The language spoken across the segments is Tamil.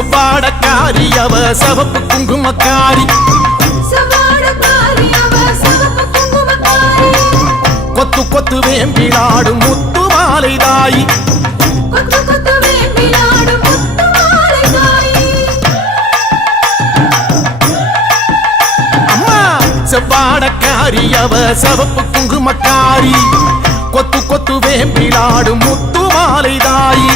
செவ்வாடக்காரி அவ சிவப்பு குங்குமக்காரி கொத்து கொத்து வேம்பிலாடும் முத்து மாலை தாயி அம்மா செவ்வாடக்காரி அவ சிவப்பு குங்குமக்காரி கொத்து கொத்து வேம்பிலாடும் முத்து மாலை தாயி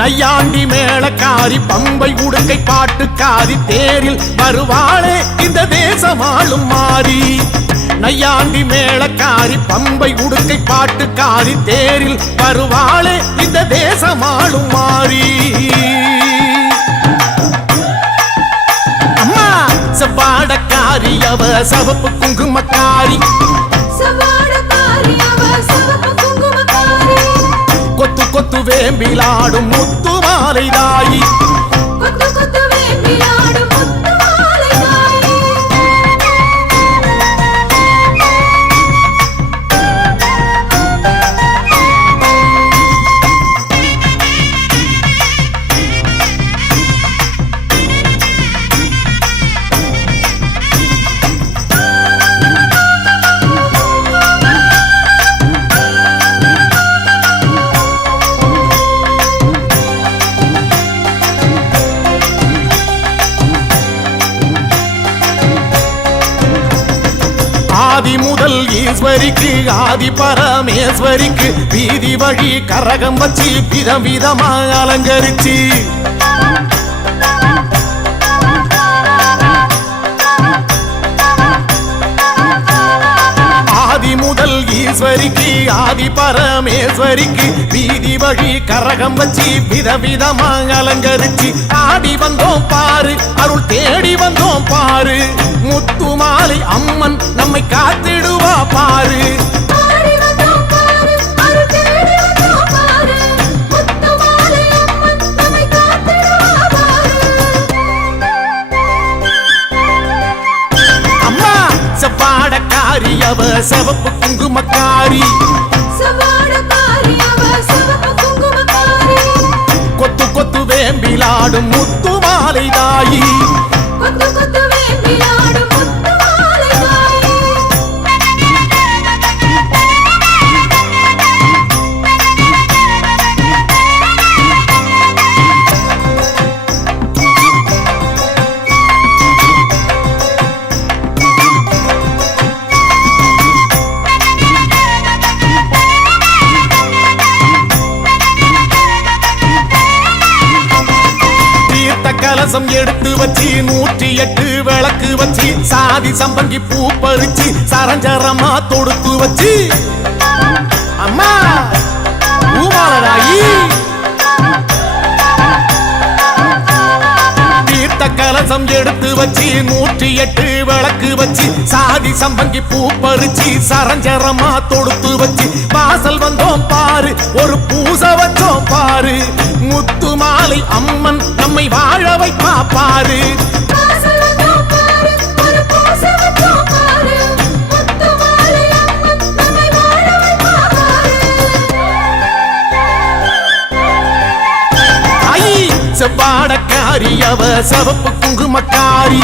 நையாண்டி மேளக்காரி பம்பை உடுக்கை பாட்டுக்காரி தேரில் வருவாளே இந்த தேசமாளும் மாறி நையாண்டி மேளக்காரி பம்பை உடுக்கை பாட்டுக்காரி தேரில் வருவாளே இந்த தேசமாளும் மாறி அம்மா செவ்வாடக்காரி அவ சிவப்பு குங்குமக்காரி கொத்து கொத்து வேம்பிலாடும் முத்து மாலை தாயி ஆதி முதல் ஈஸ்வரிக்கு ஆதி பரமேஸ்வரிக்கு வீதி வழி கரகம் வச்சு விதம் விதமா அலங்கரிச்சு ஆதி முதல் ஈஸ்வரிக்கு ஆதி பரமேஸ்வரிக்கு வீதி வழி கரகம் வச்சு விதவிதமா அலங்கரிச்சு ஆடி வந்தோம் பாரு அருள் தேடி வந்தோம் பாரு முத்து மாலை அம்மன் நம்மை காத்திடுவா பாரு அம்மா செவ்வாடக்காரி அவ சிவப்பு குங்குமக்காரி கொத்து கொத்து வேம்பிலாடும் முத்து மாலை தாயி கலசம் எடுத்து வச்சு 108 விளக்கு வச்சு சாதி சம்பங்கி பூ பறிச்சு சரஞ்சரமா தொடுத்து வச்சு அம்மா பூமாலராயி தீர்த்த கலசம் எடுத்து வச்சு 108 விளக்கு வச்சு சாதி சம்பங்கி பூ பறிச்சு சரஞ்சரமா தொடுத்து வச்சு வாசல் வந்தோம் பாரு ஒரு பூசை வச்சோம் பாரு முத்து மாலை அம்மன் நம்மை வாழ வைப்பா பாரு செவ்வாடக்காரி அவ சிவப்பு குங்குமக்காரி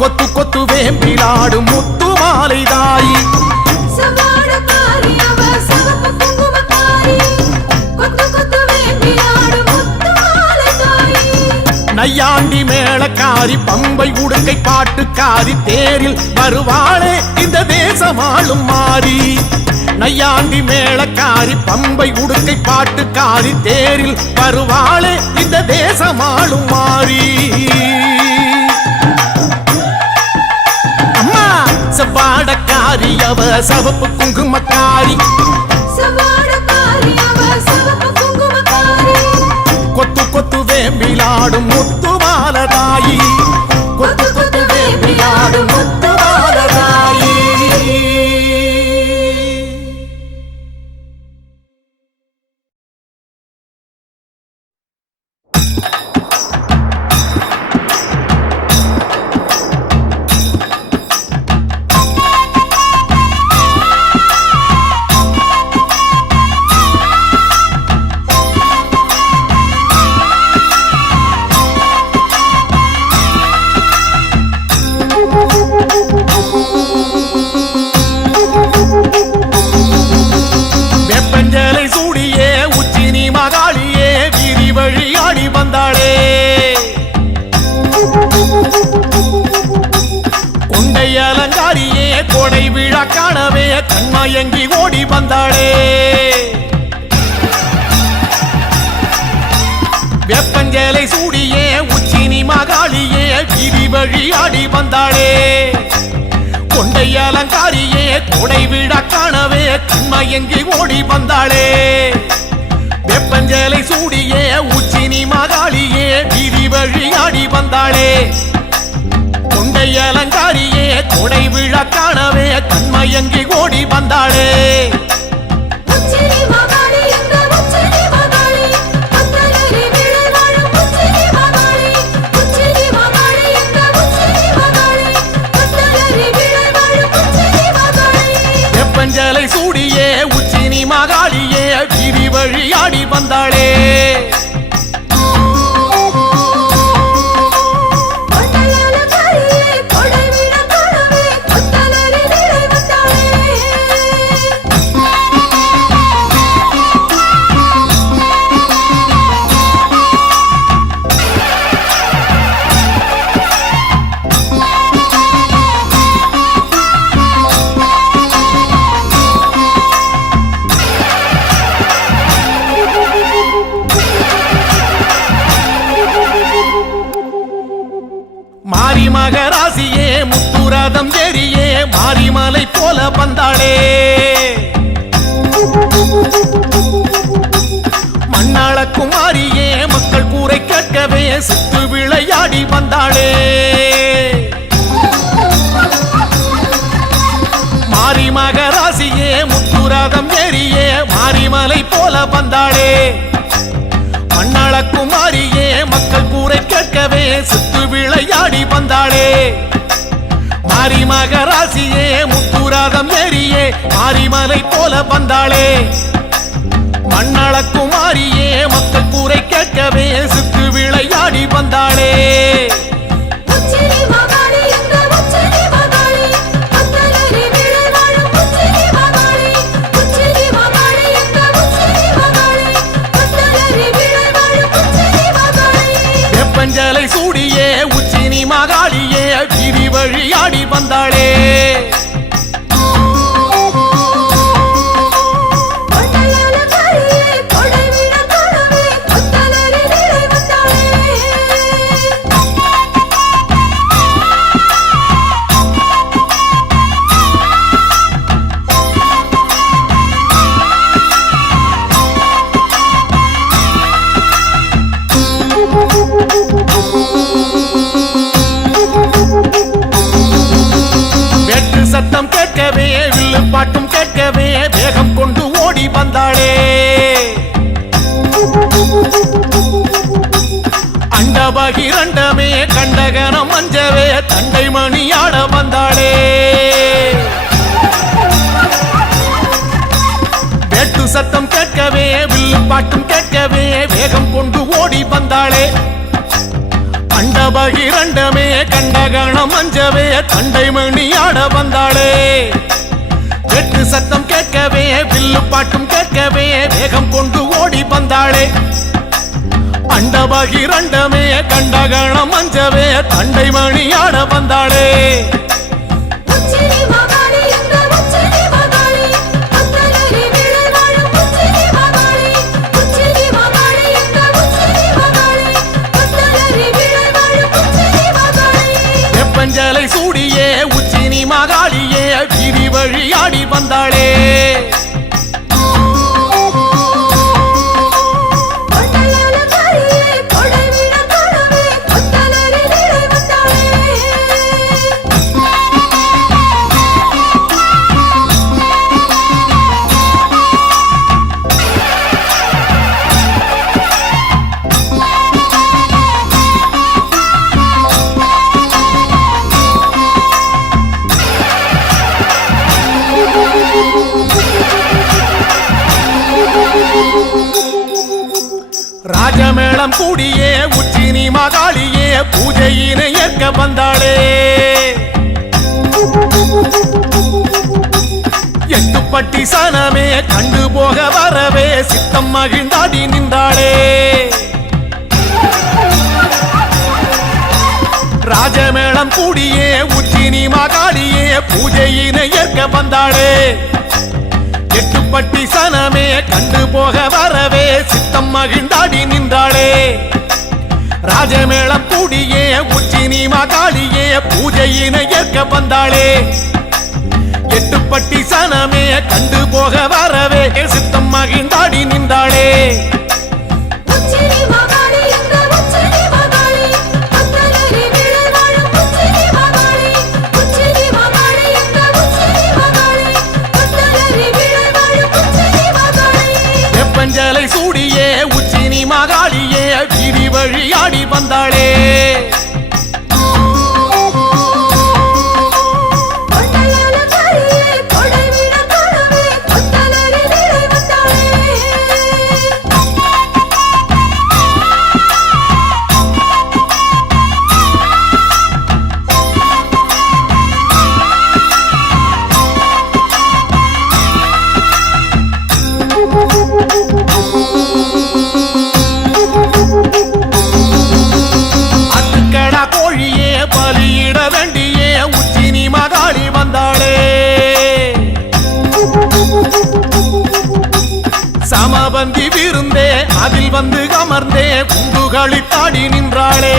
கொத்து கொத்து வேம்பிலாடும் முத்து மாலை தாயி நையாண்டி மேளக்காரி பம்பை உடுக்கை பாட்டுக்காரி தேரில் வருவாளே இந்த தேசமாளும் மாறி நையாண்டி மேளக்காரி பம்பை உடுக்கை பாட்டுக்காரி தேரில் வருவாளே இந்த தேசமாளும் மாறி அம்மா செவ்வாடக்காரி அவ சிவப்பு குங்குமக்காரி கொத்து கொத்து வேம்பிலாடும் முத்து மாலை தாயி கொத்து கொத்து வேம்பிலாடும் முத்து மாலை தாயி கண்மயங்கி ஓடி வந்தாளே வெப்பஞ்சேலை சூடியே உச்சினி மகாளியே வீதி வழி ஆடி வந்தாளே கொண்டை அலங்காரியே கொடை விழா காணவே கண்மயங்கி ஓடி வந்தாளே வெப்பஞ்சேலை சூடியே உச்சினி மகாளியே வீதி வழி ஆடி வந்தாளே கொண்டை அலங்காரியே கொடை விழா காணவே கண்மயங்கி ஓடி வந்தாளே வெப்பஞ்சேலை சூடியே உச்சினி மகாளியே வீதி வழி ஆடி வந்தாளே மாரி மகராசியே முத்துரதம் ஏறியே மாரிமலை போல வந்தாளே மண்ணாள குமாரியே மக்கள் கூரை கேட்கவே சுத்து விளையாடி வந்தாளே மாரி மகராசியே முத்துரதம் ஏறியே மாரிமலை போல வந்தாளே மண்ணாள குமாரியே மக்கள் கூரை கேட்கவே சுத்து விளையாடி வந்தாளே மாரி மகராசியே முத்துரதம் ஏறியே மாரிமலை போல வந்தாளே மண்ணாள குமாரியே மக்கள் கூரை கேட்கவே சுத்து விளையாடி வந்தாளே வெப்பஞ்சேலை சூடியே உச்சினி மகாளியே வீதி வழி ஆடி வந்தாளே சத்தம் கேட்கவே வில்லு பாட்டும் கேட்கவே வேகம் கொண்டு ஓடி வந்தாளே அண்டபகிரண்டமே கண்டகனம் மஞ்சவே தண்டை மணியாட வந்தாளே வேட்டு சத்தம் கேட்கவே வில்லு பாட்டும் கேட்கவே வேகம் கொண்டு ஓடி வந்தாளே அண்டபகிரண்டமே கண்டகணம் மஞ்சவே தண்டை மணியாட வந்தாளே வெட்டு சத்தம் கேட்கவே வில்லு பாட்டும் கேட்கவே வேகம் கொண்டு ஓடி வந்தாளே அண்டபகிரண்டமே கண்டகணம் மஞ்சவே தண்டை மணியாட வந்தாளே வெப்பஞ்சேலை சூடியே உச்சினி மகாளியே வீதி வழி ஆடி வந்தாளே ராஜமேளம் கூடியே உச்சினி மகாளியே பூஜையினை ஏற்க வந்தாளே எட்டுப்பட்டி சனமே கண்டு போக வரவே சித்தம் மகிழ்ந்தாடி நின்றாளே ராஜமேளம் கூடியே உச்சினி மகாளியே பூஜையினை ஏற்க வந்தாளே எட்டுப்பட்டி சனமே கண்டு போக வரவே சித்தம் மகிழ்ந்தாடி நின்றாளே ராஜமேளம் கூடியே உச்சினி மகாளியே பூஜையினை ஏற்க வந்தாளே எட்டுப்பட்டி சனமே கண்டு போக வரவே சித்தம் மகிழ்ந்தாடி நின்றாளே வெப்பஞ்சலை சூடியே உச்சினி மகாளியே வீதி வழியாடி வந்தாளே சமபந்தி விருந்தே அதில் வந்து அமர்ந்தே குண்டுகளி தாடி நின்றாளே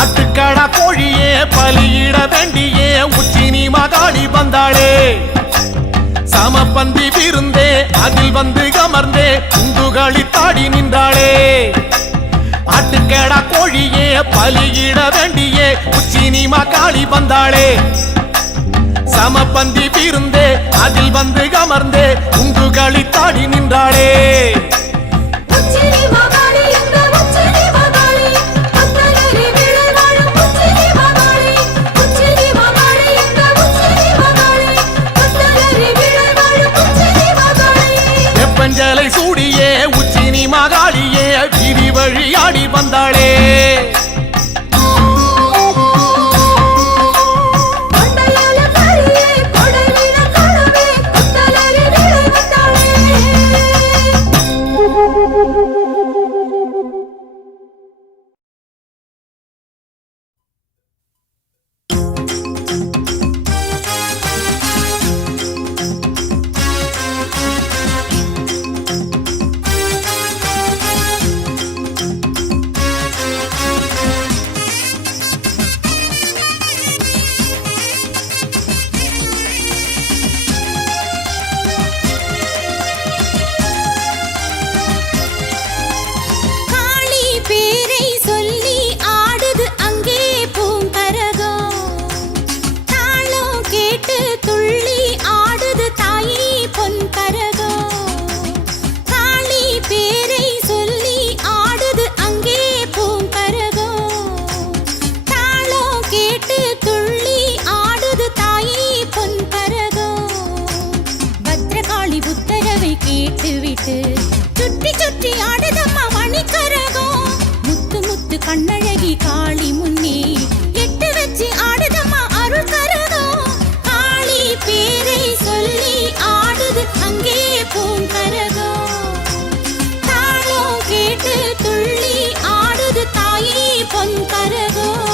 ஆட்டுக்கடா கோழியே பலியிட வேண்டியே உச்சினி மகாளி வந்தாளே சமபந்தி விருந்தே அதில் வந்து அமர்ந்தே குண்டுகளி தாடி நின்றாளே ஆட்டுக்கடா கோழியே பலியிட வேண்டியே உச்சினி மகாளி வந்தாளே சமபந்தி விருந்தே அதில் வந்து அமர்ந்தே குண்டுகளி தாடி நின்றாளே வெப்பஞ்சலை சூடியே உச்சினி மகாளியே வீதி வழியாடி வந்தாளே சுற்றி சுற்றி ஆடுதம்மா மணிக்கரகம் முத்து முத்து கண்ணழகி காளி முன்னே எட்டு வச்சு ஆடுதம்மா அருள் கரகம் காளி பேரை சொல்லி ஆடுது அங்கே பூங்கரகம் தாளம் கேட்டு துள்ளி ஆடுது தாயே பொன் கரகம்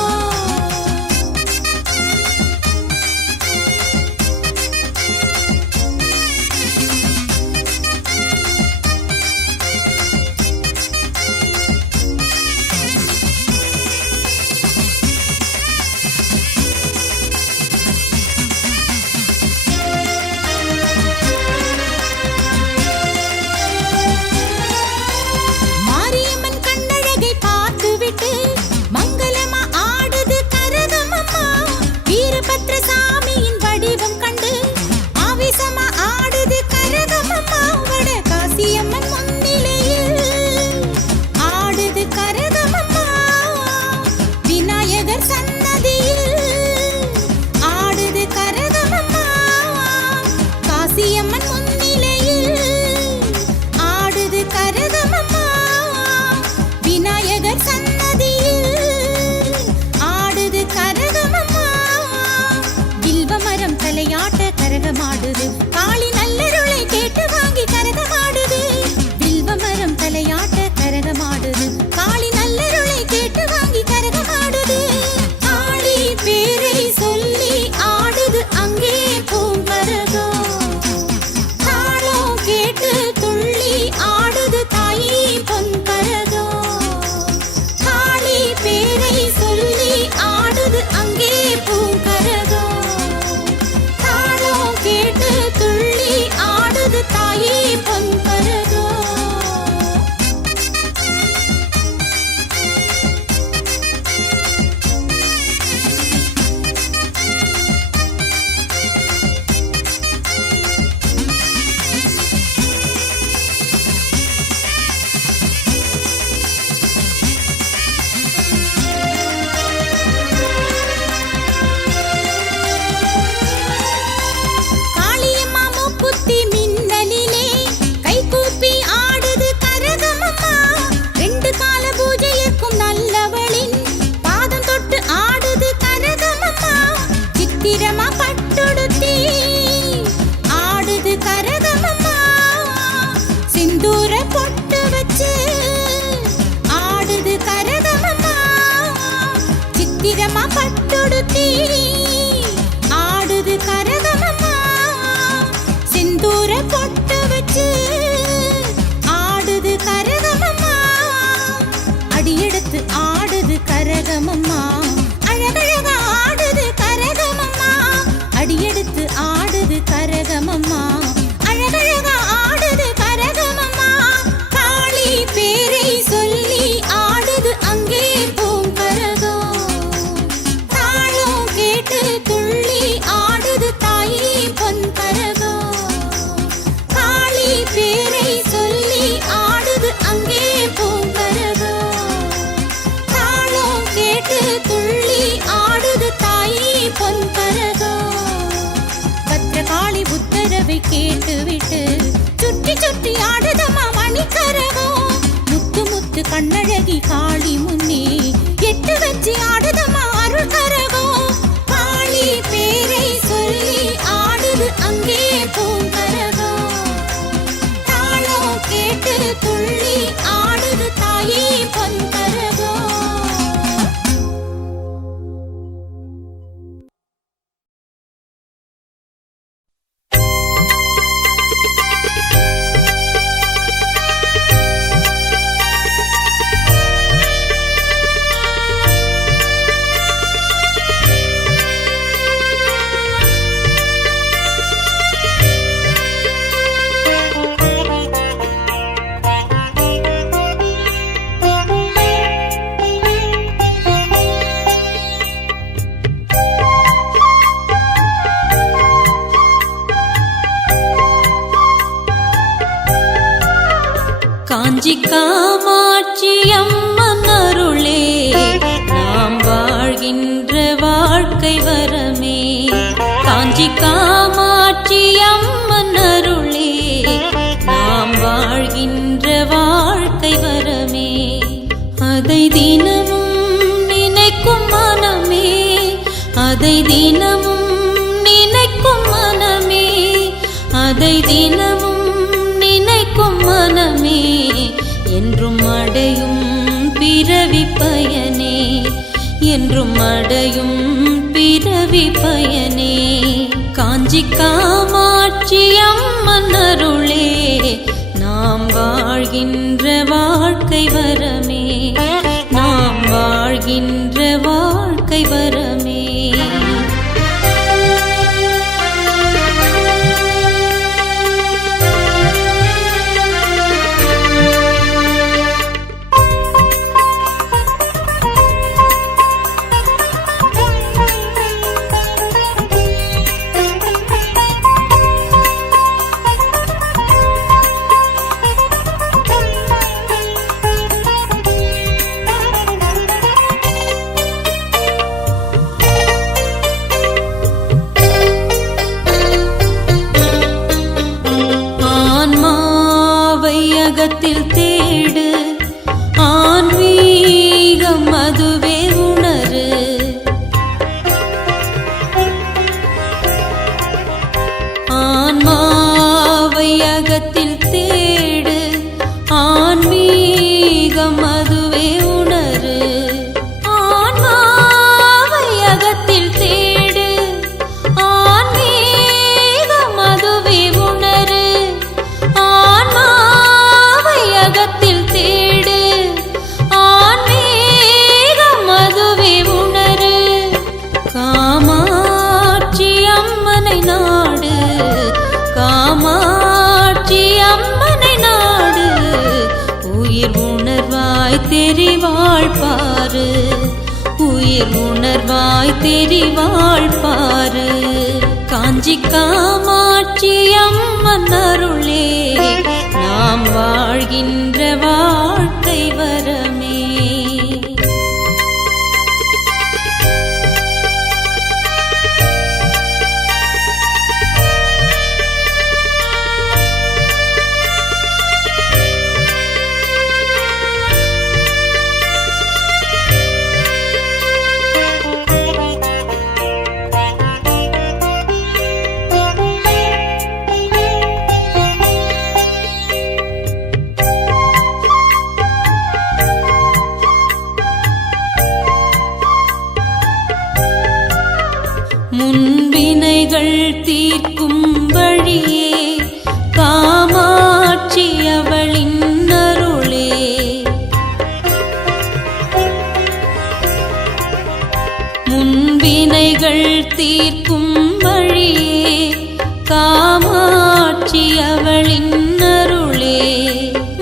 முத்து கண்ணழகி காளி முன்னே எட்டு வச்சு ஆடுதம்மா அருள் கரகம். காளி பேரை சொல்லி ஆடுது அங்கே பூங்கரகம். தாளம் கேட்டு துள்ளி ஆடுது தாயே பொன்கரகம். காஞ்சி காமாட்சி அம்மன் அருளே நாம் வாழ்கின்ற வாழ்க்கை வரமே. காஞ்சி காமாட்சி அம்மன் அருளே நாம் வாழ்கின்ற வாழ்க்கை வரமே. அதை தினமும் நினைக்கும் மனமே, அதை தினமும் நினைக்கும் மனமே, அதை தினமும் நினைக்கும் மனமே என்றும் அடையும் பிறவி பயனே, என்றும் அடையும் பிறவி பயனே. காஞ்சி காமாட்சி அம்மன் அருளே நாம் வாழ்கின்ற வாழ்க்கை வரமே, நாம் வாழ்கின்ற வாழ்க்கை வரமே. அகத்தில் தேடு ஆன்மீகம் அதுவே உணரு. ஆன்மாவை அகத்தில் தேடு ஆன்மீகம் அதுவே உணரு. ஆன்மாவை அகத்தில் தேடு ஆன்மீகம் அதுவே உணரு. அகத்தில் தேடு ஆன்மீகம் அதுவே உணரு. காமாட்சி அம்மனை நாடு, காமாட்சி அம்மனை நாடு. உயிர் உணர்வாய் தெரிவாள் பாரு, உயிர் உணர்வாய் தெரிவாள் பாரு. காஞ்சி காமாட்சி அம்மன் அருளே நாம் வாழ்கின்ற வாழ்க்கை வரமே. முன்வினைகள் தீர்க்கும் வழியே காமாட்சி அவளின் அருளே. முன்வினைகள் தீர்க்கும் வழியே காமாட்சி அவளின் அருளே.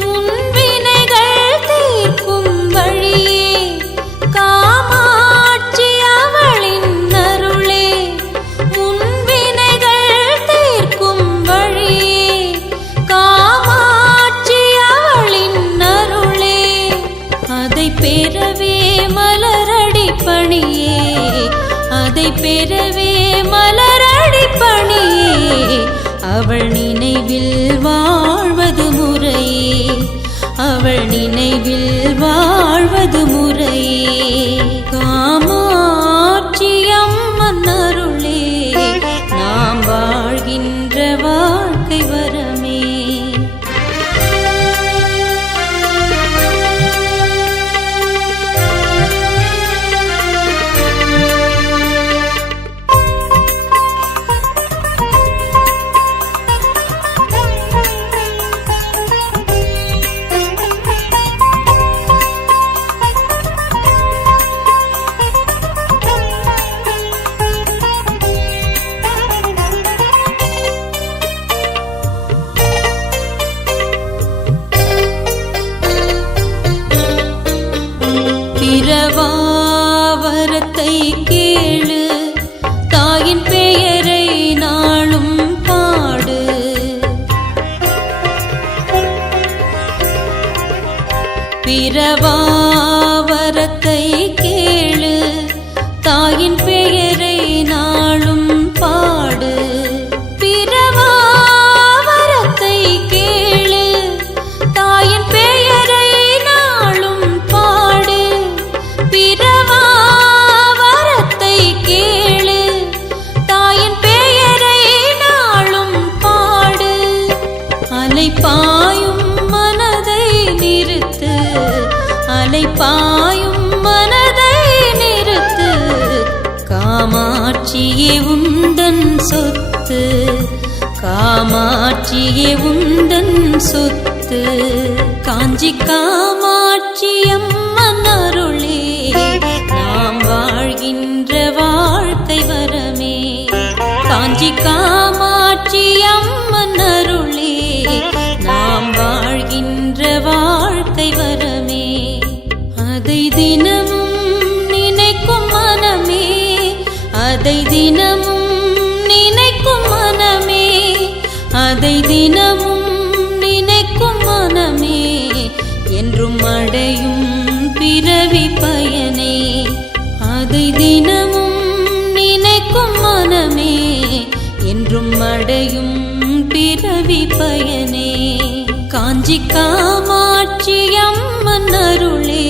முன்வினைகள் தீர்க்கும் வழியே காமாட்சி அவளின் அருளே. முன்வினைகள் தீர்க்கும் வழியே காமாட்சி அவளின் அருளே. அதை பெறவே மலரடி பணியே, அதை பெறவே மலரடி பணியே. அவள் நினைவில் வாழ்வது முறையே, அவள் நினைவில் வாழ்வது முறையே காமாட்சி அம்மன் அருளே நாம் வாழ்கின்ற வாழ்க்கை வரமே. பிரபாவரத்தை கேளு தாயின் பெயரை நாளும் பாடு. பிரபாவரத்தை கேளு தாயின் பெயரை நாளும் பாடு. பிரபாவரத்தை கேளு தாயின் பெயரை நாளும் பாடு. பிரபாவரத்தை கேளு தாயின் பெயரை நாளும் பாடு. அலைபாயும் மனதை நிறுத்து அலைபாயும் மனதை நிறுத்து. காமாட்சியே உந்தன் சொத்து காமாட்சியே உந்தன் சொத்து. காஞ்சி காமாட்சி அம்மன் அருளே நாம் வாழ்கின்ற வாழ்க்கை வரமே. காஞ்சி காமாட்சி அம்மன் அருளே நாம் வாழ்கின்ற வாழ்க்கை வரமே. அதை தினமும் நினைக்கும் மனமே அதை தினமும் நினைக்கும் மனமே அதை தினமும் நினைக்கும் மனமே என்றும் அடையும் பிறவி பயனே. அதை தினமும் நினைக்கும் மனமே என்றும் அடையும் பிறவி பயனே. காஞ்சி காமாட்சி அம்மன் அருளே